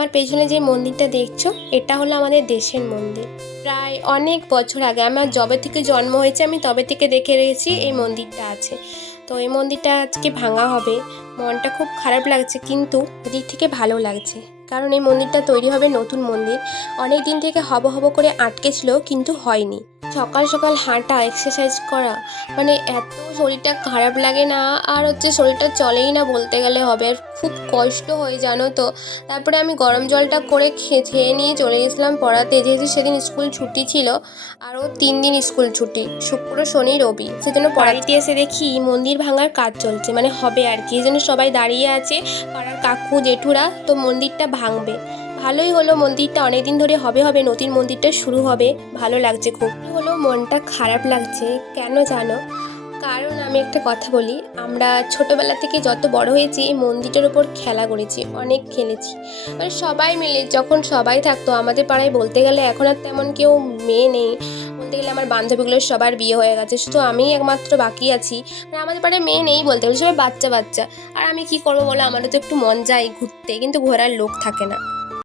আমার পেছনে যে মন্দিরটা দেখছো, এটা হলো আমাদের দেশের মন্দির। প্রায় অনেক বছর আগে আমার যবে থেকে জন্ম হয়েছে আমি তবে থেকে দেখে রেখেছি এই মন্দিরটা আছে। তো এই মন্দিরটা আজকে ভাঙা হবে, মনটা খুব খারাপ লাগছে, কিন্তু এদিক থেকে ভালো লাগছে। কারণ এই মন্দিরটা তৈরি হবে নতুন মন্দির, অনেক দিন থেকে হব হব করে আটকে ছিল কিন্তু হয়নি। সকাল সকাল হাঁটা, এক্সারসাইজ করা, মানে এত শরীরটা খারাপ লাগে না, আর শরীরটা চলেই না বলতে গেলে হবে, আর খুব কষ্ট হয় জানো তো। তারপরে আমি গরম জলটা করে খেয়ে নিয়ে চলে গেছিলাম পড়াতে, যেহেতু সেদিন স্কুল ছুটি ছিল। আরও 3 দিন স্কুল ছুটি, শুক্র শনি রবি, সেজন্য বাড়িতে এসে দেখি মন্দির ভাঙার কাজ চলছে, মানে হবে আর কি। এই জন্য সবাই দাঁড়িয়ে আছে, পাড়ার কাকু জেঠুরা, তো মন্দিরটা ভাঙবে। ভালোই হলো, মন্দিরটা অনেকদিন ধরে হবে হবে নতুন মন্দিরটা শুরু হবে, ভালো লাগছে খুব। হলো মনটা খারাপ লাগছে কেন জানো? কারণ আমি একটা কথা বলি, আমরা ছোটোবেলা থেকে যত বড় হয়েছি এই মন্দিরটার ওপর খেলা করেছি, অনেক খেলেছি, মানে সবাই মিলে যখন সবাই থাকতো আমাদের পাড়ায়। বলতে গেলে এখন আর তেমন কেউ মেয়ে নেই, বলতে গেলে আমার বান্ধবীগুলোর সবার বিয়ে হয়ে গেছে, শুধু আমিই একমাত্র বাকি আছি। মানে আমাদের পাড়ায় মেয়ে নেই বলতে গেলে, সবাই বাচ্চা বাচ্চা। আর আমি কি করবো বলো, আমারও তো একটু মন যায় ঘুরতে, কিন্তু ঘোরার লোক থাকে না।